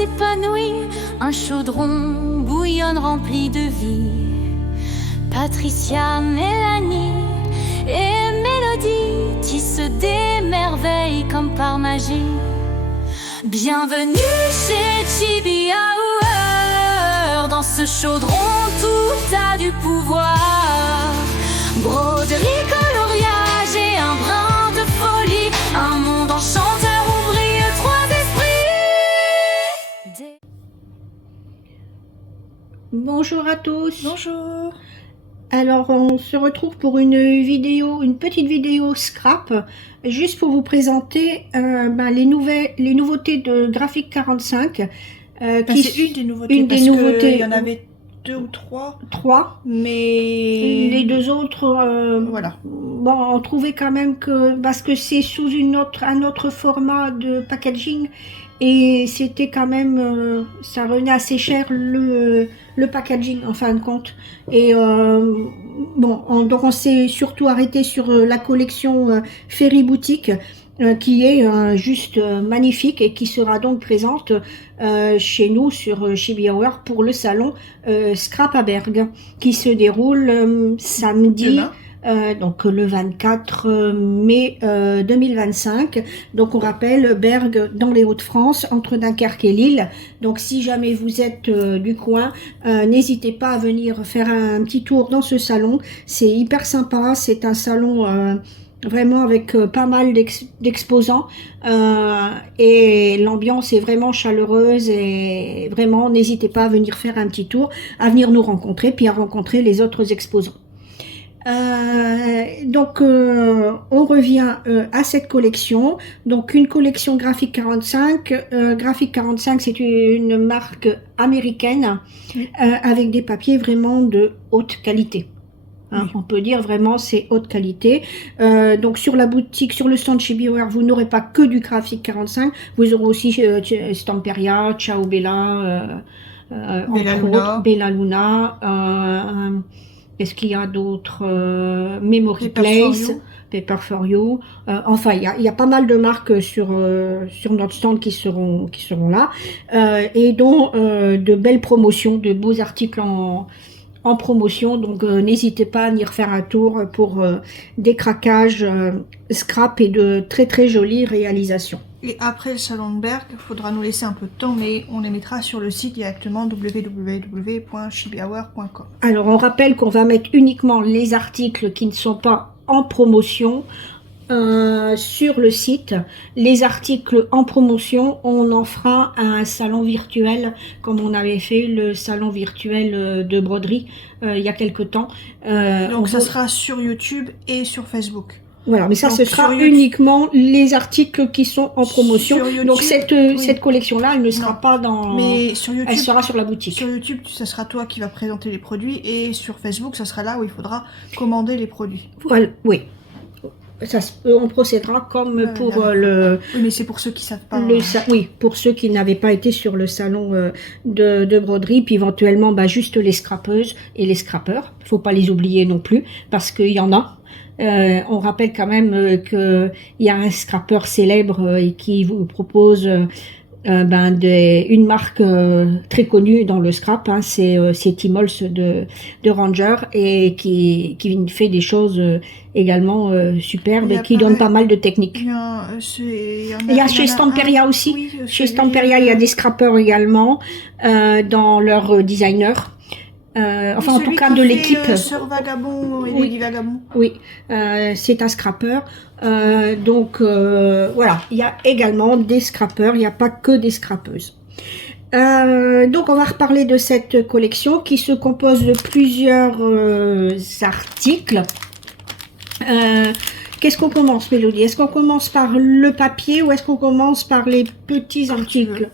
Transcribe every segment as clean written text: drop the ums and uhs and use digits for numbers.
s'épanouit, un chaudron bouillonne rempli de vie. Patricia, Mélanie et Mélodie tissent des merveilles comme par magie. Bienvenue chez Chibi Hour, dans ce chaudron tout a du pouvoir. Broderie, coloriage et un brin de folie, un monde enchanteur où brillent trois esprits. Bonjour à tous. Bonjour. Alors on se retrouve pour une petite vidéo scrap, juste pour vous présenter les nouveautés de Graphic 45. C'est une des nouveautés, une parce des nouveautés. qu'il y en avait 2 ou 3. 3. Mais Les deux autres, voilà. bon, on trouvait quand même que, parce que c'est sous un autre format de packaging, et c'était quand même, ça revenait assez cher le packaging en fin de compte. Et donc on s'est surtout arrêté sur la collection Ferry Boutique, qui est juste magnifique et qui sera donc présente chez nous sur Chibi Hour pour le salon Scrap à Bergue, qui se déroule samedi. Demain. Donc le 24 mai 2025. Donc on rappelle Bergue dans les Hauts-de-France, entre Dunkerque et Lille. Donc si jamais vous êtes du coin, n'hésitez pas à venir faire un petit tour dans ce salon. C'est hyper sympa, c'est un salon vraiment avec pas mal d'exposants, et l'ambiance est vraiment chaleureuse, et vraiment n'hésitez pas à venir faire un petit tour, à venir nous rencontrer, puis à rencontrer les autres exposants. Donc on revient à cette collection, donc une collection Graphic 45. Graphic 45, c'est une marque américaine, avec des papiers vraiment de haute qualité. Hein, on peut dire vraiment c'est haute qualité. Donc sur la boutique, sur le stand Chibi Hour, vous n'aurez pas que du Graphic 45, vous aurez aussi Stamperia, Ciao Bella, Bella Luna, qu'est-ce qu'il y a d'autre, Memory Place, Paper for You. Enfin, il y a pas mal de marques sur notre stand qui seront là, et dont de belles promotions, de beaux articles en promotion. Donc n'hésitez pas à venir faire un tour pour des craquages scrap et de très très jolies réalisations. Et après le salon de Bergue, il faudra nous laisser un peu de temps, mais on les mettra sur le site directement www.chibihour.com. Alors on rappelle qu'on va mettre uniquement les articles qui ne sont pas en promotion sur le site. Les articles en promotion, on en fera un salon virtuel, comme on avait fait le salon virtuel de broderie il y a quelque temps. Donc ça sera sur YouTube et sur Facebook. Voilà, mais ça, ce sera uniquement les articles qui sont en promotion. YouTube, donc cette collection-là, elle ne sera pas dans... Mais sur YouTube, elle sera sur la boutique. Sur YouTube, ça sera toi qui vas présenter les produits, et sur Facebook, ça sera là où il faudra commander les produits. Voilà, oui. On procédera comme pour le... Oui, mais c'est pour ceux qui savent pas. Oui, pour ceux qui n'avaient pas été sur le salon de broderie, puis éventuellement juste les scrapeuses et les scrappeurs. Il ne faut pas les oublier non plus, parce qu'il y en a. On rappelle quand même qu'il y a un scrappeur célèbre et qui vous propose une marque très connue dans le scrap, hein, c'est Timols de Ranger, et qui fait des choses également superbes, et qui donne pas mal de techniques. Il y a chez Stamperia aussi. Oui, chez Stamperia, il y a des scrappers également dans leur designer. Enfin, en tout cas, de l'équipe. Sœur Vagabond et Lady Vagabond. Oui, c'est un scrapper. Donc, voilà, il y a également des scrappers, il n'y a pas que des scrapeuses. Donc, on va reparler de cette collection qui se compose de plusieurs articles. Qu'est-ce qu'on commence, Mélodie? Est-ce qu'on commence par le papier ou est-ce qu'on commence par les petits articles?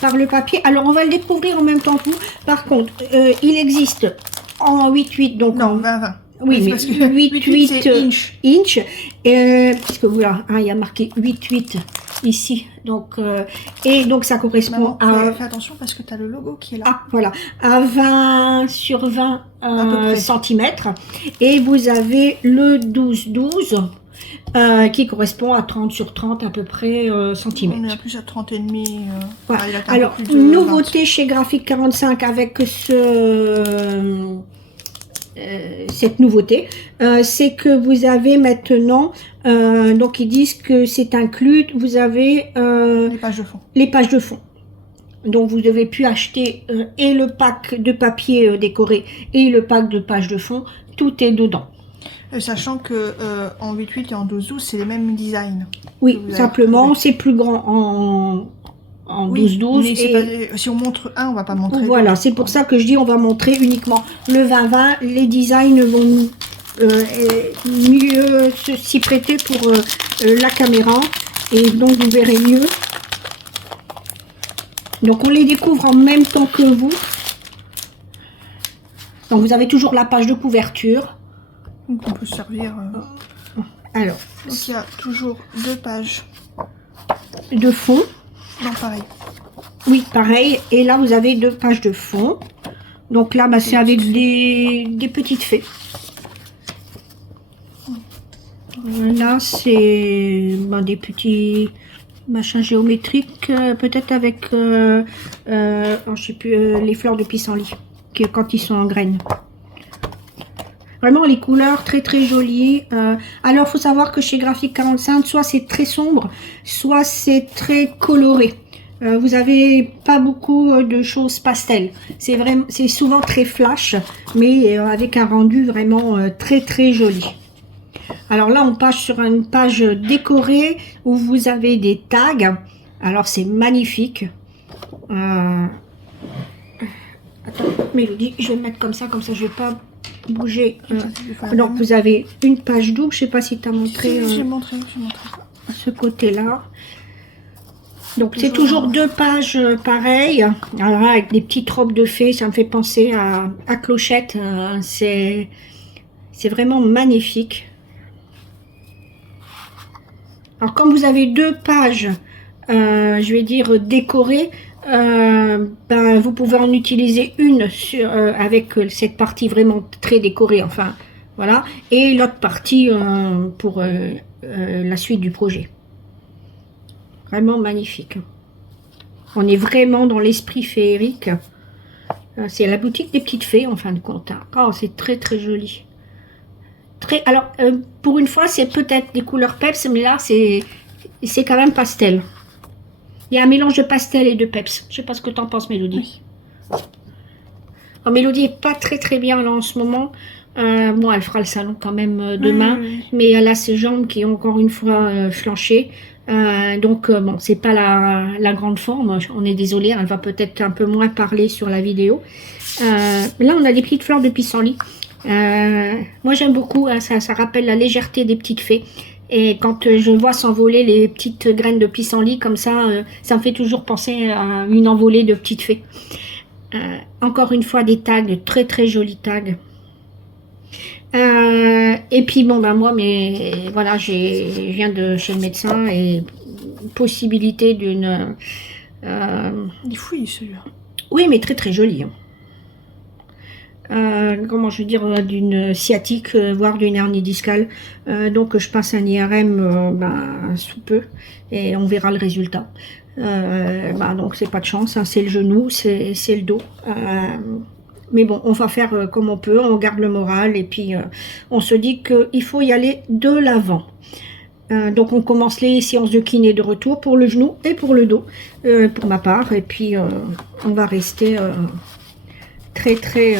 Par le papier. Alors, on va le découvrir en même temps que vous. Par contre, il existe en 8-8, donc... Non, 20-20. Oui, mais 8-8 inch. Puisque voilà, il y a marqué 8-8 ici. Donc, et donc, ça correspond à... Fais attention parce que tu as le logo qui est là. Ah, voilà. À 20 sur 20 cm. Et vous avez le 12-12 qui correspond à 30 sur 30 à peu près On centimètres. est à plus à 30 et demi. Voilà. Il a un Alors, peu plus de nouveauté chez Graphique 45 avec cette nouveauté, c'est que vous avez maintenant, donc ils disent que c'est inclus, vous avez 20, les pages de fond. les pages de fond. Donc vous devez plus acheter et le pack de papier décoré et le pack de pages de fond, tout est dedans. Sachant que en 8-8 et en 12-12, c'est les mêmes designs. Oui, Vous avez simplement trouvé. c'est plus grand en Oui, 12-12. mais c'est Et pas- si on montre un, on va pas montrer voilà, l'autre. c'est pour ça que je dis on va montrer uniquement le 20-20. Les designs vont mieux s'y prêter pour la caméra et donc vous verrez mieux. Donc on les découvre en même temps que vous. Donc vous avez toujours la page de couverture. Donc on peut se servir. Alors, Donc il y a toujours 2 pages. de fond. Non, pareil. Oui, pareil. Et là, vous avez 2 pages de fond. Donc là, bah, c'est avec des petites fées. Là, c'est des petits machins géométriques, peut-être avec, je sais plus, les fleurs de pissenlit, quand ils sont en graines. Vraiment, les couleurs très très jolies. Alors, il faut savoir que chez Graphique 45, soit c'est très sombre, soit c'est très coloré. Vous avez pas beaucoup de choses pastel. C'est souvent très flash, mais avec un rendu vraiment très très joli. Alors là, on passe sur une page décorée où vous avez des tags. Alors, c'est magnifique. Attends, Mélodie, je vais me mettre comme ça je vais pas bouger. Donc, vous avez une page double. Je sais pas si tu as montré J'ai montré. ce côté-là. Donc, c'est toujours 2 pages pareilles. Alors, avec des petites robes de fées, ça me fait penser à Clochette. C'est vraiment magnifique. Alors, comme vous avez 2 pages, je vais dire décorées, vous pouvez en utiliser une avec cette partie vraiment très décorée, enfin, voilà, et l'autre partie pour la suite du projet. Vraiment magnifique. On est vraiment dans l'esprit féerique. C'est la boutique des petites fées, en fin de compte. Hein. Oh, c'est très, très joli. Alors, pour une fois, c'est peut-être des couleurs peps, mais là, c'est quand même pastel. Il y a un mélange de pastel et de peps. Je sais pas ce que tu en penses, Mélodie. Oui. Alors, Mélodie est pas très très bien là en ce moment. Bon, elle fera le salon quand même demain, mais elle a ses jambes qui ont encore une fois flanché. Donc, bon, c'est pas la grande forme. On est désolé, elle va peut-être un peu moins parler sur la vidéo. Là, on a des petites fleurs de pissenlit. Moi j'aime beaucoup, hein, ça rappelle la légèreté des petites fées, et quand je vois s'envoler les petites graines de pissenlit comme ça, ça me fait toujours penser à une envolée de petites fées. Encore une fois des tags, de très très jolis tags. Et puis bon moi voilà, je viens de chez le médecin et possibilité d'une Il fouille celui-là. oui, mais très très joli, hein. Comment je veux dire, d'une sciatique, voire d'une hernie discale. Donc je passe un IRM sous peu et on verra le résultat. Donc c'est pas de chance, hein, c'est le genou, c'est le dos. Mais bon, on va faire comme on peut, on garde le moral et puis on se dit qu'il faut y aller de l'avant. Donc on commence les séances de kiné de retour pour le genou et pour le dos, pour ma part. Et puis on va rester très très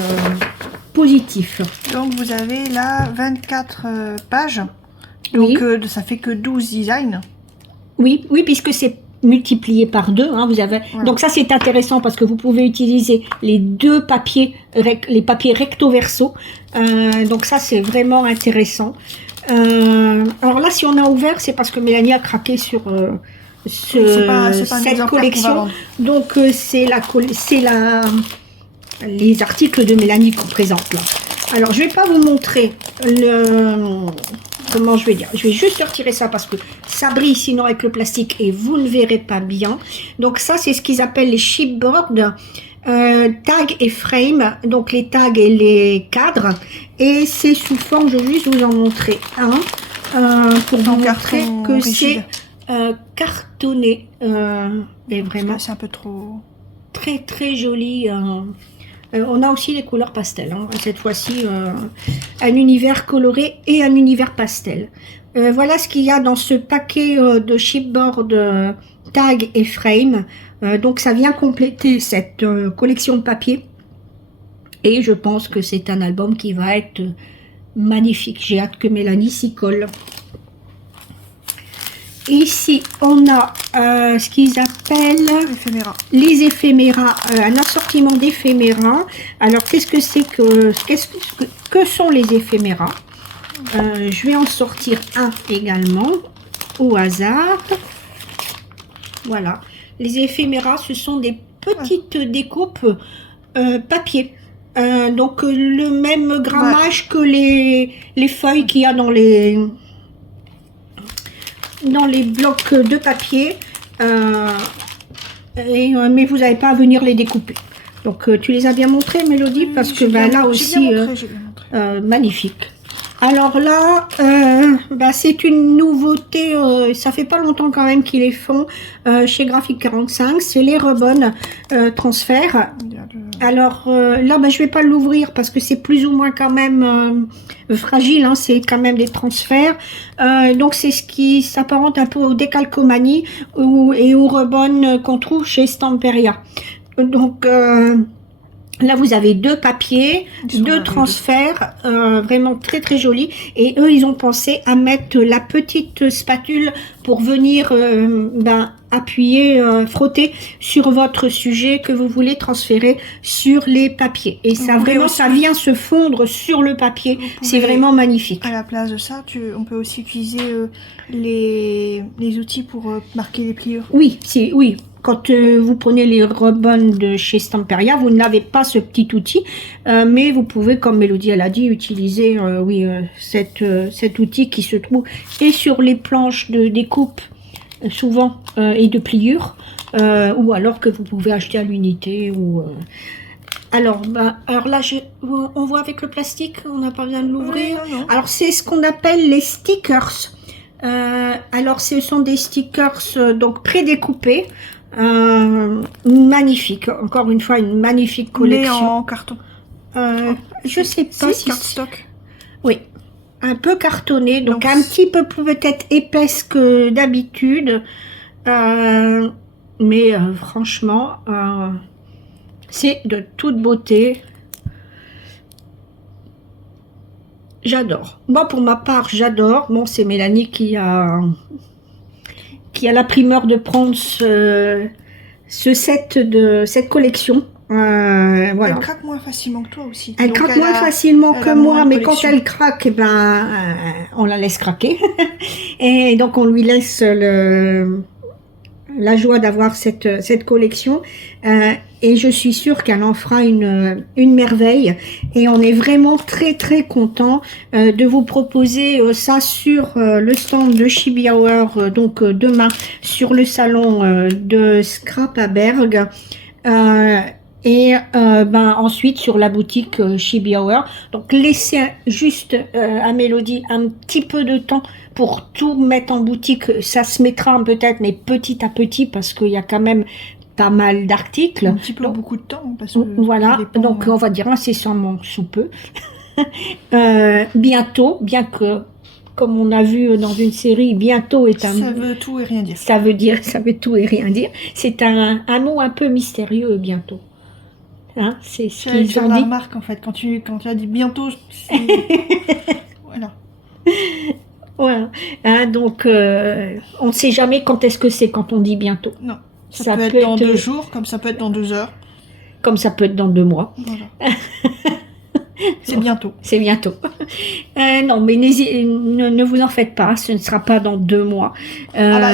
positif. Donc vous avez là 24 pages. Donc oui. Ça fait que 12 designs. Oui, puisque c'est multiplié par 2. Hein, vous avez... Voilà. Donc ça c'est intéressant parce que vous pouvez utiliser les 2 papiers, les papiers recto verso. Donc ça c'est vraiment intéressant. Alors là si on a ouvert c'est parce que Mélanie a craqué sur cette collection. Donc c'est les articles de Mélanie qu'on présente là. Alors je vais pas vous montrer comment je vais dire. Je vais juste retirer ça parce que ça brille sinon avec le plastique et vous ne verrez pas bien. Donc ça c'est ce qu'ils appellent les chipboards, tag et frame. Donc les tags et les cadres. Et c'est sous forme, je vais juste vous en montrer un. pour vous En montrer carton que c'est rigide. cartonné. Et vraiment Là, c'est un peu trop... très très joli. On a aussi les couleurs pastel. Hein. Cette fois-ci, un univers coloré et un univers pastel. Voilà ce qu'il y a dans ce paquet de chipboard tag et frame. Donc ça vient compléter cette collection de papier. Et je pense que c'est un album qui va être magnifique. J'ai hâte que Mélanie s'y colle. Ici, on a ce qu'ils appellent éphéméra. les éphéméras, un assortiment d'éphéméras. Alors, qu'est-ce que sont les éphéméras? Je vais en sortir un également, au hasard. Voilà. Les éphéméras, ce sont des petites découpes papier. Donc, le même grammage que les feuilles qu'il y a dans les blocs de papier, mais vous n'avez pas à venir les découper. Donc tu les as bien montrés, Mélodie, parce que là aussi, magnifique. Alors là, c'est une nouveauté, ça fait pas longtemps quand même qu'ils les font chez Graphic 45, c'est les Rebond transferts. Alors là, je vais pas l'ouvrir parce que c'est plus ou moins quand même fragile, hein, c'est quand même des transferts. Donc c'est ce qui s'apparente un peu au décalcomanie et au Rebond qu'on trouve chez Stamperia. Donc là, vous avez deux papiers, deux transferts, vraiment très très jolis. Et eux, ils ont pensé à mettre la petite spatule pour venir appuyer, frotter sur votre sujet que vous voulez transférer sur les papiers. Et ça vraiment, ça vient se fondre sur le papier. C'est vraiment magnifique. À la place de ça, on peut aussi utiliser les outils pour marquer les pliures. Oui, oui. Quand vous prenez les Rebond de chez Stamperia, vous n'avez pas ce petit outil, mais vous pouvez, comme Mélodie elle a dit, utiliser cet outil qui se trouve et sur les planches de découpe souvent et de pliure, ou alors que vous pouvez acheter à l'unité. Alors là, on voit avec le plastique, on n'a pas besoin de l'ouvrir. Non. Alors c'est ce qu'on appelle les stickers. Alors ce sont des stickers donc prédécoupés. Magnifique, encore une fois une magnifique collection. Mais en carton. Je sais pas si cardstock. Oui, un peu cartonné, donc un petit peu peut-être épaisse que d'habitude, mais franchement, c'est de toute beauté. J'adore. Moi, pour ma part, j'adore. Bon, c'est Mélanie qui a la primeur de prendre cette collection. Voilà. Elle craque moins facilement que toi aussi. Elle craque moins facilement que moi, mais quand elle craque, on la laisse craquer. Et donc, on lui laisse la joie d'avoir cette collection. Et je suis sûre qu'elle en fera une merveille. Et on est vraiment très très content de vous proposer ça sur le stand de Chibi Hour, donc demain sur le salon de Scrap à Berg. Et ensuite sur la boutique Chibi Hour. Donc laissez juste à Mélodie un petit peu de temps pour tout mettre en boutique. Ça se mettra peut-être, mais petit à petit, parce qu'il y a quand même pas mal d'articles. Un petit peu beaucoup de temps. Parce que voilà, donc on va dire incessamment sous peu. Bientôt, bien que, comme on a vu dans une série, bientôt est un... Ça veut tout et rien dire. Ça veut tout et rien dire. C'est un mot un peu mystérieux, bientôt. Hein, c'est ce qu'ils ont la dit. remarque en fait, quand tu as dit bientôt, voilà. Voilà. Hein, donc, on ne sait jamais quand est-ce que c'est quand on dit bientôt. Non. Ça peut être dans 2 jours, comme ça peut être dans 2 heures. Comme ça peut être dans 2 mois. Voilà. C'est bientôt. C'est bientôt. Non, mais ne vous en faites pas, ce ne sera pas dans 2 mois.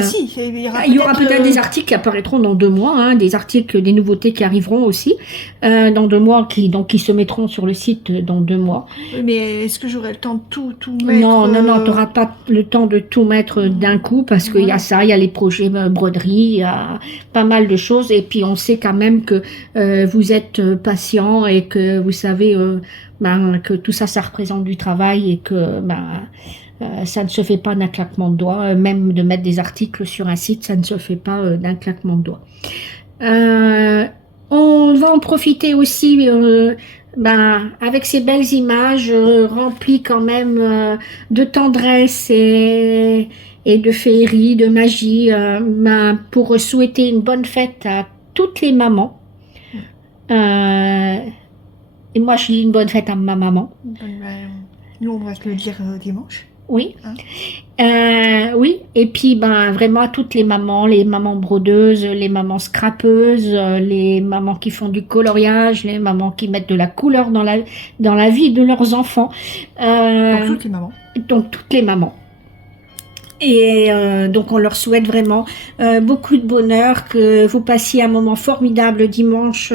Si, il y aura peut-être des articles qui apparaîtront dans 2 mois, hein, des articles, des nouveautés qui arriveront aussi dans 2 mois, qui se mettront sur le site dans 2 mois. Mais est-ce que j'aurai le temps de tout mettre? Non, tu n'auras pas le temps de tout mettre d'un coup, parce qu'il y a ça, il y a les projets broderie, il y a pas mal de choses, et puis on sait quand même que vous êtes patient et que vous savez que tout ça, ça représente du travail. travail et que ça ne se fait pas d'un claquement de doigts. Même de mettre des articles sur un site, ça ne se fait pas d'un claquement de doigts. On va en profiter aussi avec ces belles images remplies quand même de tendresse et de féerie, de magie, pour souhaiter une bonne fête à toutes les mamans. Et moi, je dis une bonne fête à ma maman. Nous, on va se le dire dimanche. Oui. Oui. Et puis, vraiment à toutes les mamans brodeuses, les mamans scrapeuses, les mamans qui font du coloriage, les mamans qui mettent de la couleur dans la vie de leurs enfants. Donc, toutes les mamans. Donc, toutes les mamans. Et donc on leur souhaite vraiment beaucoup de bonheur, que vous passiez un moment formidable dimanche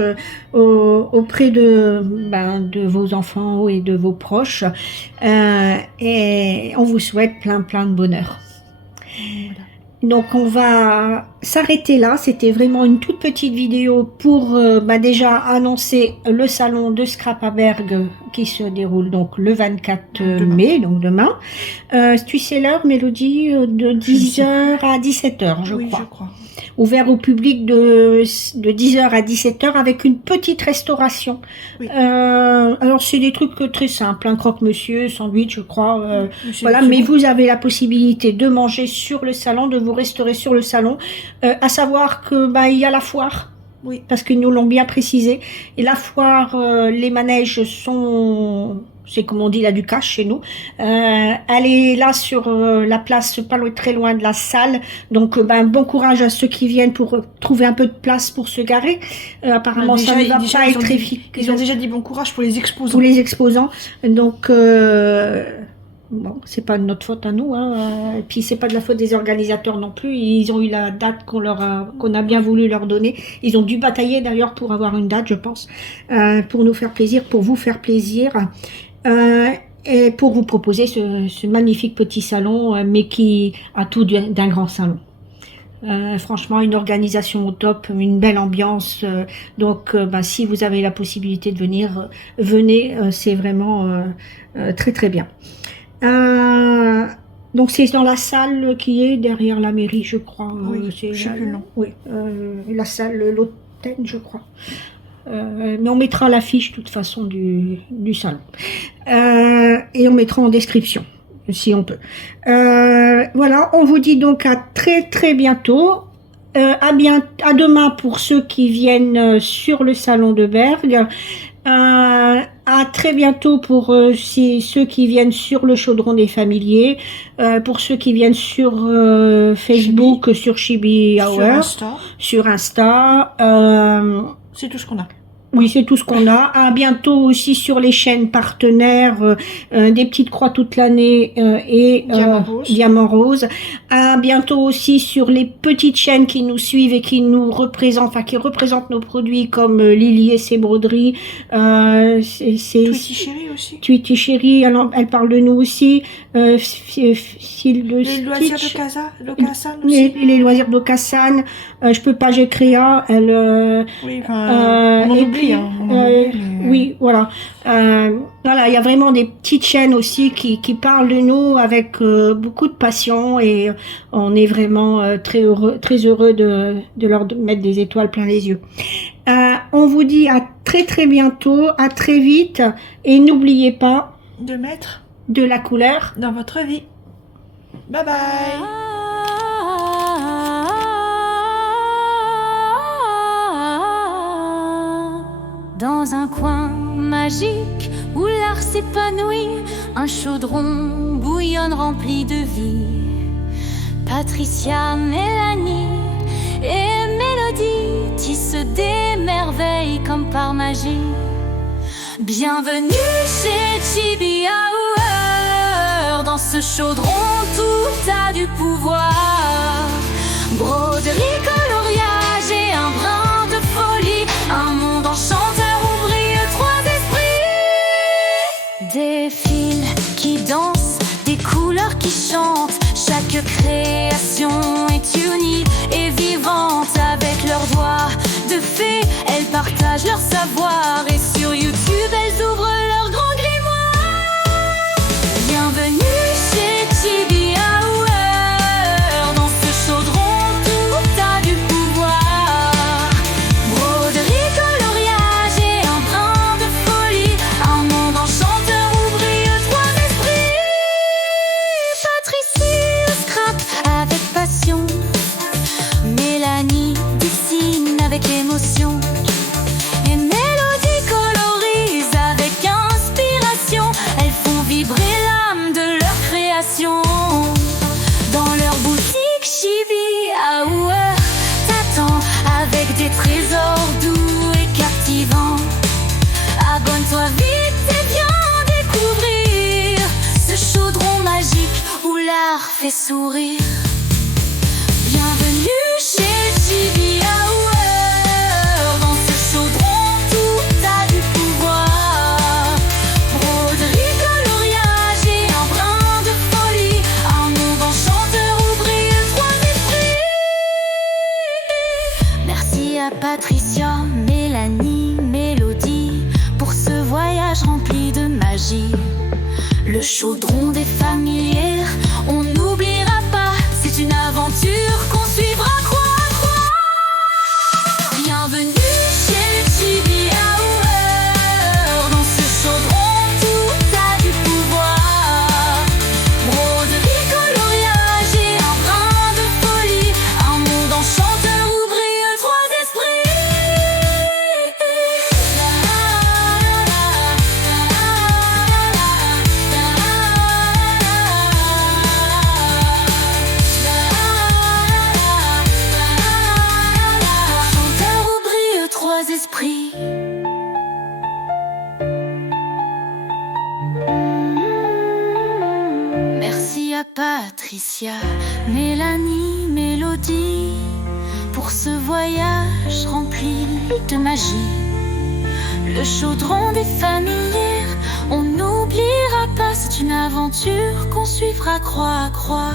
auprès de vos enfants et de vos proches, et on vous souhaite plein de bonheur. Voilà. Donc on va s'arrêter là, c'était vraiment une toute petite vidéo pour déjà annoncer le salon de Scrapaberg qui se déroule donc le 24 mai, donc demain. Tu sais l'heure, Mélodie, de 10h à 17h, je crois. Ouvert au public de 10h à 17h avec une petite restauration. Oui. Alors c'est des trucs très simples, croque-monsieur, sandwich, je crois. Voilà, mais vous avez la possibilité de manger sur le salon, de vous restaurer sur le salon. À savoir que il y a la foire. Oui. Parce qu'ils nous l'ont bien précisé. Et la foire, les manèges c'est comme on dit là du cash chez nous. Elle est là sur la place, pas très loin de la salle. Donc bon courage à ceux qui viennent pour trouver un peu de place pour se garer. Apparemment ça ne va pas être efficace. Ils ont déjà dit bon courage pour les exposants. Pour les exposants. Donc bon, c'est pas de notre faute à nous, Et puis c'est pas de la faute des organisateurs non plus. Ils ont eu la date qu'on a bien voulu leur donner. Ils ont dû batailler d'ailleurs pour avoir une date, je pense, pour nous faire plaisir, pour vous faire plaisir, et pour vous proposer ce magnifique petit salon, mais qui a tout d'un grand salon. Franchement, une organisation au top, une belle ambiance. Donc, si vous avez la possibilité de venir, venez. C'est vraiment très bien. Donc c'est dans la salle qui est derrière la mairie, je crois. Oui, je sais plus le nom. Oui, la salle L'Hôtel, je crois. Mais on mettra l'affiche de toute façon du salon. Et on mettra en description, si on peut. Voilà, on vous dit donc à très bientôt. À demain pour ceux qui viennent sur le salon de Berg. À très bientôt pour ceux qui viennent sur le chaudron des familiers, pour ceux qui viennent sur Facebook, Chibi. Sur Chibi Hour, sur Insta. C'est tout ce qu'on a. Oui, c'est tout ce qu'on a. À bientôt aussi sur les chaînes partenaires, des petites croix toute l'année et Diamant Rose. À bientôt aussi sur les petites chaînes qui nous suivent et qui nous représentent, qui représentent nos produits comme Lily et ses broderies. Tweety Chérie aussi. Tweety Chérie, elle parle de nous aussi. Les loisirs d'Ocassan aussi. Les loisirs d'Ocassan. Je peux pas, j'ai Créa. Oui, on oublie. Oui, voilà. Voilà, il y a vraiment des petites chaînes aussi qui parlent de nous avec beaucoup de passion, et on est vraiment très heureux de leur mettre des étoiles plein les yeux. On vous dit à très bientôt, à très vite, et n'oubliez pas de mettre de la couleur dans votre vie. Bye bye. Dans un coin magique où l'art s'épanouit, un chaudron bouillonne rempli de vie. Patricia, Mélanie et Mélodie tissent des merveilles comme par magie. Bienvenue chez Chibi Hour. Dans ce chaudron tout a du pouvoir. Broderie, coloriage et un brin de folie. Un monde enchanteur où brillent trois esprits. Des fils qui dansent, des couleurs qui chantent. Chaque création est unique et vivante. Avec leurs doigts de fée, elles partagent leur savoir. Et sur YouTube, elles ouvrent leur grand grimoire. l'histoire fait sourire. Bienvenue chez Chibi Hour. Dans ce chaudron, tout a du pouvoir. Broderie, coloriage et un brin de folie. Un monde enchanteur où brillent trois esprits. Merci à Patricia, Mélanie, Mélodie pour ce voyage rempli de magie. Le chaudron des familières, on n'oubliera pas, c'est une aventure qu'on suivra croix à croix. Bienvenue chez Chibi Hour. Dans ce chaudron, tout a du pouvoir. Broderie, coloriage et un brin de folie. Un monde enchanteur où brillent trois esprits. Enchanteur où brillent trois esprits. Merci à Patricia, Mélanie, Mélodie pour ce voyage rempli de magie. Le chaudron des familières, on n'oubliera pas, c'est une aventure qu'on suivra croix à croix.